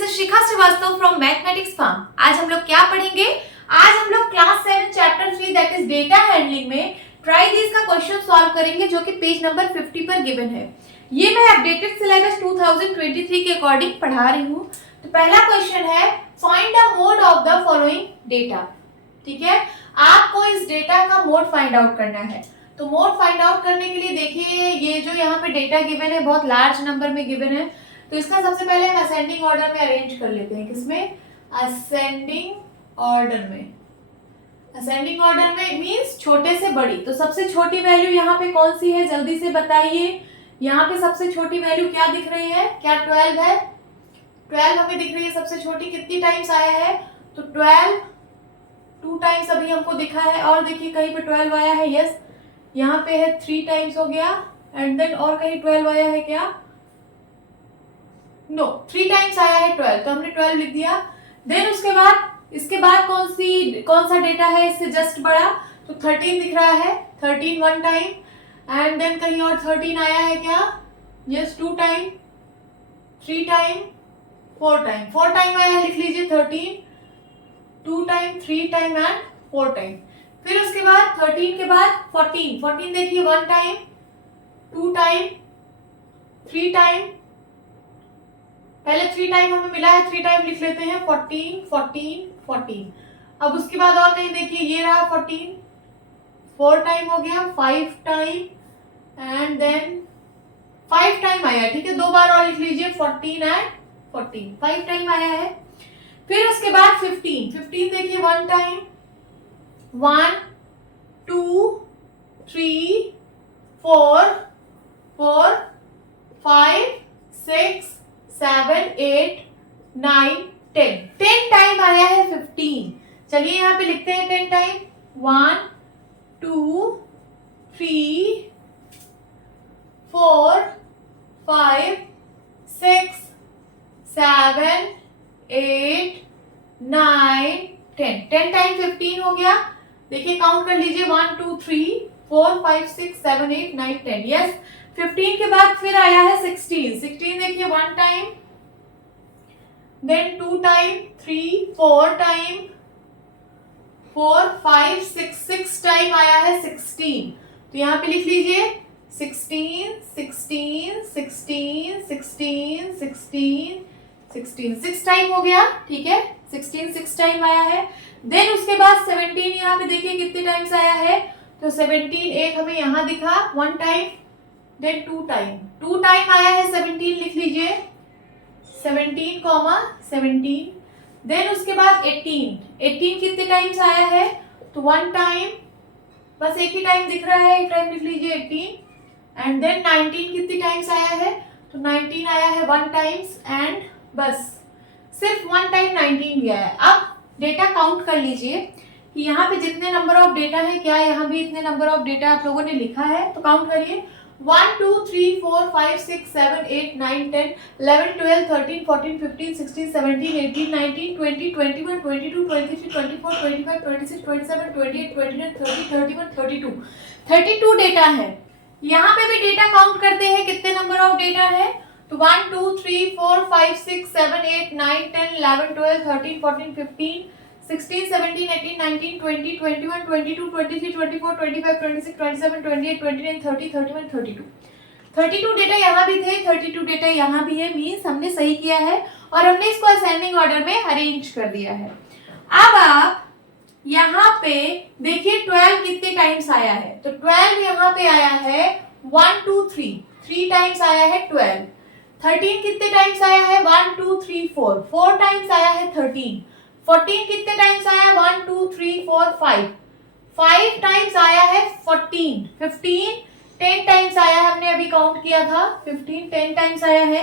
This is Shikha Srivastava from mathematics farm. आज हम लोग क्या पढ़ेंगे? आज हम लोग class 7 chapter 3 that is data handling में ट्राई दिस का क्वेश्चन सॉल्व करेंगे जो कि पेज नंबर 50 पर गिवन है। ये मैं अपडेटेड सिलेबस 2023 के अकॉर्डिंग पढ़ा रही हूँ। तो पहला क्वेश्चन है find the mode of the following data. ठीक है, आपको इस डेटा का मोड फाइंड आउट करना है। तो मोड फाइंड आउट करने के लिए देखिए ये जो यहाँ पे डेटा गिवन है बहुत लार्ज नंबर में गिवन है। तो इसका सबसे पहले हम असेंडिंग ऑर्डर में अरेंज कर लेते हैं। किसमें? असेंडिंग ऑर्डर में। असेंडिंग ऑर्डर में मींस छोटे से बड़ी। तो सबसे छोटी वैल्यू यहाँ पे कौन सी है जल्दी से बताइए। यहाँ पे सबसे छोटी वैल्यू क्या दिख रही है? क्या 12 है? 12 हमें दिख रही है सबसे छोटी। कितनी टाइम्स आया है? तो 12 2 टाइम्स अभी हमको दिखा है। और देखिए कहीं पे 12 आया है। यस, यहाँ पे है 3 टाइम्स हो गया। एंड देन और कहीं 12 आया है क्या? नो, 3 टाइम्स आया है 12। तो हमने 12 लिख दिया। देन उसके बाद इसके बाद कौन सा डेटा है इससे जस्ट बड़ा? तो 13 दिख रहा है। 13 1 टाइम। एंड देन कहीं और 13 आया है क्या? Yes, 2 time 3 time 4 time. 4 time आया है, लिख लीजिए 13 2 टाइम 3 टाइम एंड 4 टाइम। फिर उसके बाद 13 के बाद 14 देखिए 1 टाइम 2 टाइम 3 टाइम। पहले 3 टाइम हमें मिला है, 3 टाइम लिख लेते हैं 14 14 14। अब उसके बाद और कहीं देखिए ये रहा 14 4 टाइम हो गया 5 टाइम एंड देन 5 टाइम आया। ठीक है, 2 बार और लिख लीजिए 14 एंड 14 5 टाइम आया है। फिर उसके बाद 15 देखिए 1 टाइम 1 2 3 4 4 5 6 7 8 9 10 टाइम आया है 15। चलिए यहाँ पे लिखते हैं 10 टाइम 1 2 3 4 5 6 7 8 9 10 टाइम 15 हो गया। देखिए काउंट कर लीजिए 1 2 3 4 5 6 7 8 9 10। यस, 15 के बाद फिर आया है 16 देखिए 1 time then 2 time 3 4 time 4 5 6 time आया है 16। तो यहाँ पे लिख लीजिए 16 16 16 16 16 16 6 टाइम हो गया। ठीक है, 16 6 टाइम आया है। देन उसके बाद 17 यहाँ पे देखिए कितने टाइम्स आया है। तो 17 एक हमें यहाँ दिखा 1 टाइम देन 2 टाइम आया है 17। लिख लीजिए 17 17। देन उसके बाद 18 कितने टाइम्स आया है? तो 1 टाइम, बस एक ही टाइम दिख रहा है, एक टाइम लिख लीजिए 18। एंड देन 19 कितने टाइम्स आया है? तो 19 आया है 1 टाइम्स एंड बस सिर्फ 1 टाइम 19 गया है। अब डेटा काउंट कर लीजिए कि यहाँ पे जितने नंबर ऑफ डेटा है, क्या यहाँ भी इतने नंबर ऑफ डेटा आप लोगों ने लिखा है? तो काउंट करिए 1 2 3 4 5 6 7 8 9 10 11 12 13 14 15 16 17 18 19 20 21 22 23 24 25 26 27 28 29 30 31 32 32 डेटा है। यहाँ पे भी डेटा काउंट करते हैं कितने नंबर ऑफ डेटा है। तो 1 2 3 4 5 6 7 8 9 10 11 12 13 14 15 16 17 18 19 20 21 22 23 24 25 26 27 28 29 30 31 32 डेटा यहाँ भी थे, 32 डेटा यहाँ भी है। मीन्स हमने सही किया है और हमने इसको असेंडिंग ऑर्डर में अरेंज कर दिया है। अब आप यहाँ पे देखिए 12 कितने टाइम्स आया है। तो 12 यहाँ पे आया है 1 2 3 टाइम्स आया है 12। 13 कितने टाइम्स आया है? 1 2 3 4 टाइम्स आया है 13। 14 कितने टाइम्स आया? 1 2 3 4 5 टाइम्स आया है 14। 15 10 टाइम्स आया है, हमने अभी काउंट किया था 15 10 टाइम्स आया है।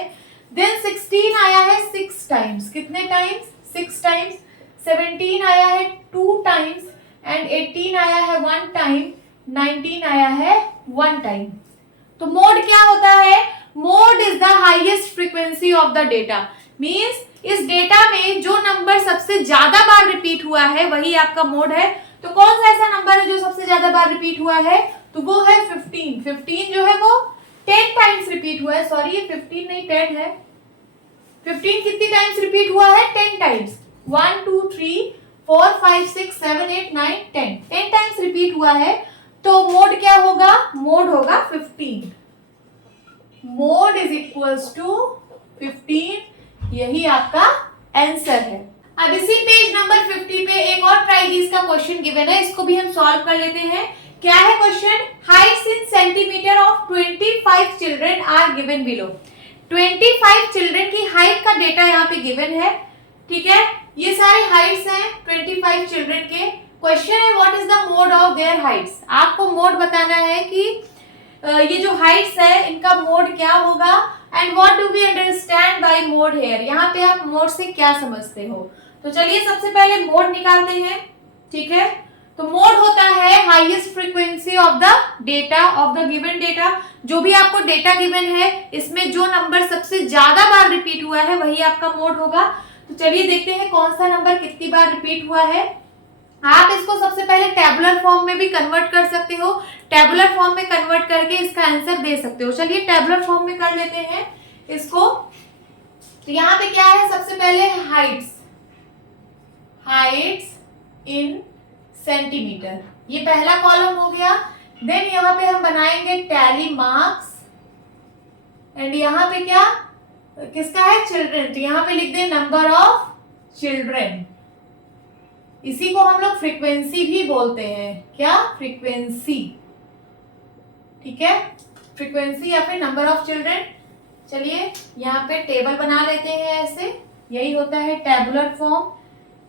देन 16 आया है 6 टाइम्स। कितने टाइम्स? 6 टाइम्स। 17 आया है 2 टाइम्स एंड 18 आया है 1 टाइम। 19 आया है 1 टाइम। तो मोड क्या होता है? Mode is the highest frequency of the data. Means इस डेटा में जो नंबर सबसे ज्यादा बार रिपीट हुआ है वही आपका मोड है। तो कौन सा ऐसा नंबर है जो सबसे ज्यादा बार रिपीट हुआ है? तो वो है 15। 15 जो है वो 10 टाइम्स रिपीट हुआ है। सॉरी, ये 15 नहीं 10 है। 15 कितनी टाइम्स रिपीट हुआ है? 10 टाइम्स। 1 2 3 4 5 6 7 8 9 10 टाइम्स रिपीट हुआ है, तो मोड क्या होगा? मोड होगा 15। Mode is equals to 15। यही आपका आंसर है। अब इसी पेज नंबर 50 पे एक और ट्राइगीज का क्वेश्चन गिवन है, इसको भी हम सॉल्व कर लेते हैं। क्या है question? Heights in centimetre of 25 children are given below. 25 children की हाइट का डेटा यहाँ पे गिवन है, ठीक है। ये सारे हाइट्स हैं 25 चिल्ड्रन के। क्वेश्चन है what is the mode of their Heights. आपको मोड बताना है कि ये जो हाइट्स है इनका मोड क्या होगा, and what do we understand by mode here. यहाँ पे आप मोड से क्या समझते हो? तो चलिए सबसे पहले मोड निकालते हैं, ठीक है। तो मोड होता है highest frequency of the data of the given data. जो भी आपको डेटा गिवन है इसमें जो नंबर सबसे ज्यादा बार रिपीट हुआ है वही आपका मोड होगा। तो चलिए देखते हैं कौन सा नंबर कितनी बार रिपीट हुआ है। आप इसको सबसे पहले टेबुलर फॉर्म में भी कन्वर्ट कर सकते हो, टेबुलर फॉर्म में कन्वर्ट करके इसका आंसर दे सकते हो। चलिए टेबुलर फॉर्म में कर लेते हैं इसको। तो यहाँ पे क्या है? सबसे पहले हाइट्स इन सेंटीमीटर, ये पहला कॉलम हो गया। देन यहाँ पे हम बनाएंगे टैली मार्क्स, एंड यहाँ पे क्या किसका है? चिल्ड्रन। तो यहाँ पे लिख दे नंबर ऑफ चिल्ड्रन। इसी को हम लोग फ्रीक्वेंसी भी बोलते हैं। क्या? फ्रीक्वेंसी, ठीक है। फ्रीक्वेंसी या फिर नंबर ऑफ चिल्ड्रन। चलिए यहाँ पे टेबल बना लेते हैं ऐसे, यही होता है टेबुलर फॉर्म।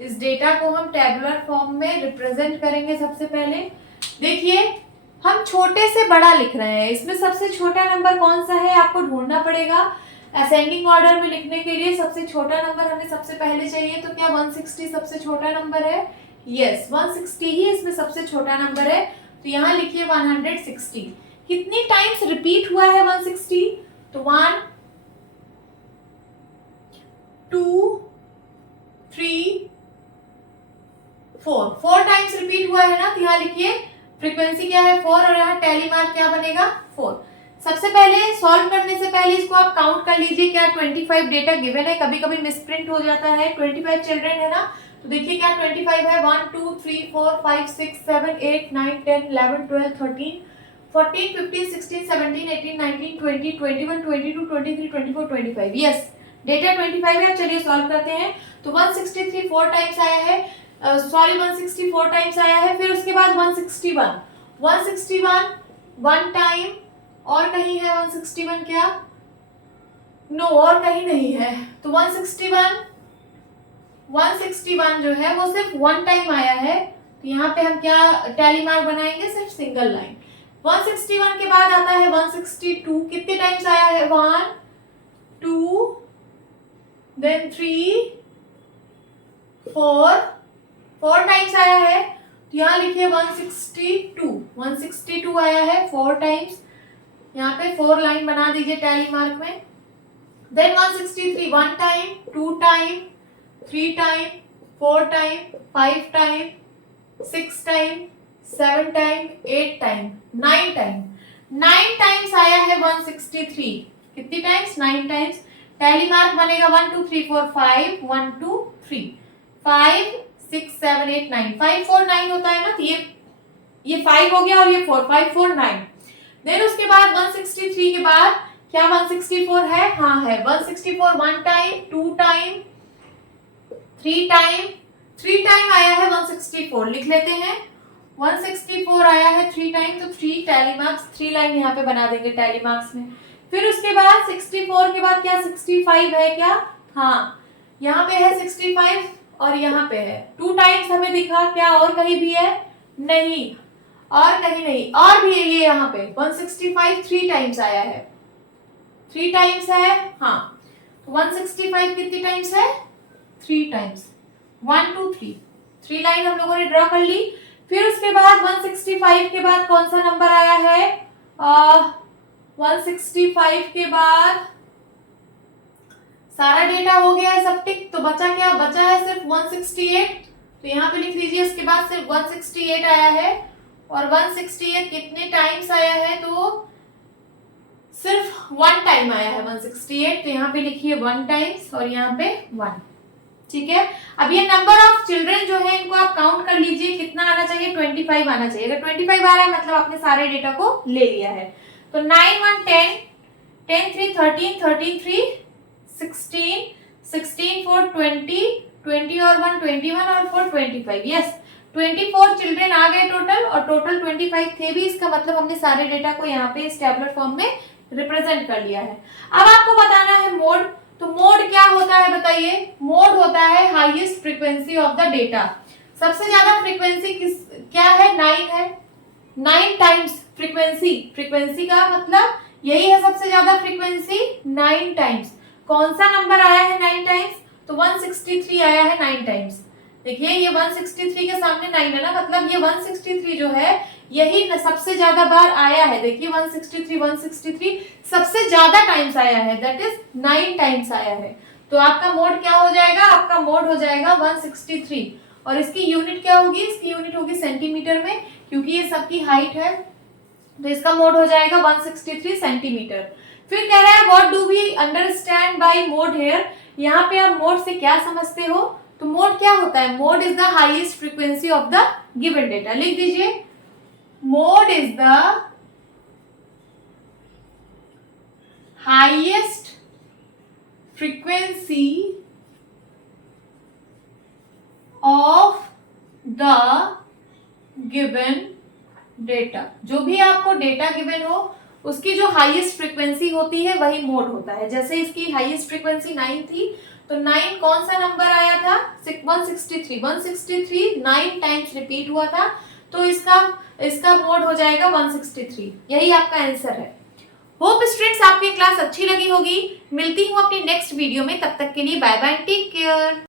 इस डेटा को हम टेबुलर फॉर्म में रिप्रेजेंट करेंगे। सबसे पहले देखिए हम छोटे से बड़ा लिख रहे हैं, इसमें सबसे छोटा नंबर कौन सा है आपको ढूंढना पड़ेगा। असेंडिंग ऑर्डर में लिखने के लिए सबसे छोटा नंबर हमें सबसे पहले चाहिए। तो क्या 160 सबसे छोटा नंबर है? यस, 160 ही इसमें सबसे छोटा नंबर है। तो यहाँ लिखिए 160। कितनी टाइम्स रिपीट हुआ है 160? तो 1 2 3 4 टाइम्स रिपीट हुआ है ना। तो यहाँ लिखिए फ्रीक्वेंसी क्या है? 4, और यहाँ टैली मार्क क्या बनेगा? 4। सबसे पहले सॉल्व करने से पहले इसको आप काउंट कर लीजिए। क्या 25 डेटा गिवन है? कभी कभी मिसप्रिंट हो जाता है। 25 चिल्ड्रन है ना, तो देखिए क्या 25 है? 1 2 3 4 5 6 7 8 9 10 11 12 13 14 15 16 17 18 19 20 21 22 23 24 25। यस, डेटा 25 है। चलिए सॉल्व करते हैं। तो 163 4 टाइम्स आया है, 164 टाइम्स आया है। फिर उसके बाद 161 1 टाइम, और कहीं है 161? क्या? नो, और कहीं नहीं है। तो 161 जो है वो सिर्फ 1 टाइम आया है। तो यहाँ पे हम क्या टैली मार्क बनाएंगे? सिर्फ सिंगल लाइन। 161 के बाद आता है 162। कितने टाइम्स आया है? 1 2 देन 3 4 टाइम्स आया है। तो यहाँ लिखिए 162 आया है 4 टाइम्स। यहाँ पे 4 लाइन बना दीजिए टैली मार्क में। Then 163 1 time, 2 time, 3 time, 4 time, 5 time, 6 time, 7 time, 8 time, 9 time. 9 times आया है 163। कितनी टाइम्स? 9 टाइम्स। टैली मार्क बनेगा 1 2 3 4 5 1 2 3 5 6 7 8 9 5 4 9 होता है ना। तो ये 5 हो गया और ये 4 5 4 9। देन उसके बाद 163 के बाद क्या 164 है? हाँ है 164। 1 टाइम, 2 टाइम, 3 टाइम आया है 164। लिख लेते हैं 164 आया है 3 टाइम। तो 3 टैली मार्क्स, 3 लाइन यहाँ पे बना देंगे टैली मार्क्स में। फिर उसके बाद 64 के बाद क्या 65 है? क्या? हाँ, यहाँ पे है 65 और यहाँ पे है 2 टाइम्स हमें दिखा। क्या और कहीं भी है? नहीं, और कहीं नहीं। और भी है ये यहाँ पे 165 3 टाइम्स आया है। 3 टाइम्स है। हाँ, 165 कितनी टाइम्स है? 3 टाइम्स। 1 2 3 लाइन हम लोगों ने ड्रॉ कर ली। फिर उसके बाद 165 के बाद कौन सा नंबर आया है? 165 के बाद सारा डेटा हो गया है सब टिक। तो बचा क्या? बचा है सिर्फ 168। तो यहाँ पे लिख लीजिए उसके बाद सिर्फ 168 आया है। और 168 कितने टाइम्स आया है? तो सिर्फ 1 टाइम आया है 168, तो यहाँ पे लिखिए 1 टाइम्स और यहाँ पे 1। ठीक है, अब ये नंबर ऑफ चिल्ड्रन जो है इनको आप काउंट कर लीजिए, कितना आना चाहिए, 25 आना चाहिए। अगर 25 आ रहा है मतलब आपने सारे डेटा को ले लिया है। तो 9 1 10, 10 3 13, 13 3 16, 16 4 20, 20 और 1 21 और 4 25। यस, 24 चिल्ड्रन आ गए टोटल, और टोटल 25 थे भी, इसका मतलब हमने सारे डेटा को यहाँ पे इस टैबुलर फॉर्म में रिप्रेजेंट कर लिया है। अब आपको बताना है मोड। तो मोड क्या होता है बताइए? मोड होता है highest frequency of the data. सबसे ज्यादा फ्रीक्वेंसी क्या है? 9 है। 9 टाइम्स फ्रीक्वेंसी, फ्रीक्वेंसी का मतलब यही है सबसे ज्यादा फ्रीक्वेंसी, 9 टाइम्स। कौन सा नंबर आया है 9 टाइम्स? तो 163 आया है 9 टाइम्स। देखिए ये 163 के सामने 9 है ना, मतलब ये 163 जो है यही सबसे ज्यादा बार आया है। देखिए 163 सबसे ज्यादा टाइम्स आया है, दैट इज 9 टाइम्स आया है। तो आपका मोड क्या हो जाएगा? आपका मोड हो जाएगा 163, और इसकी यूनिट क्या होगी? इसकी यूनिट होगी सेंटीमीटर में, क्योंकि ये सबकी हाइट है, तो इसका मोड हो जाएगा 163 सेंटीमीटर। फिर कह रहा है what do we understand by mode here. यहाँ पे आप मोड से क्या समझते हो? तो मोड क्या होता है? Mode is the highest frequency of the given data. लिख दीजिए, mode is the highest frequency of the given data. जो भी आपको डेटा गिवन हो उसकी जो हाईएस्ट फ्रीक्वेंसी होती है वही मोड होता है। जैसे इसकी हाईएस्ट फ्रीक्वेंसी 9 थी, तो 9 कौन सा नंबर आया था? 163 9 टाइम्स रिपीट हुआ था, तो इसका मोड हो जाएगा 163। यही आपका आंसर है। होप स्टूडेंट्स आपकी क्लास अच्छी लगी होगी। मिलती हूँ अपनी नेक्स्ट वीडियो में, तब तक के लिए बाय बाय, टेक केयर।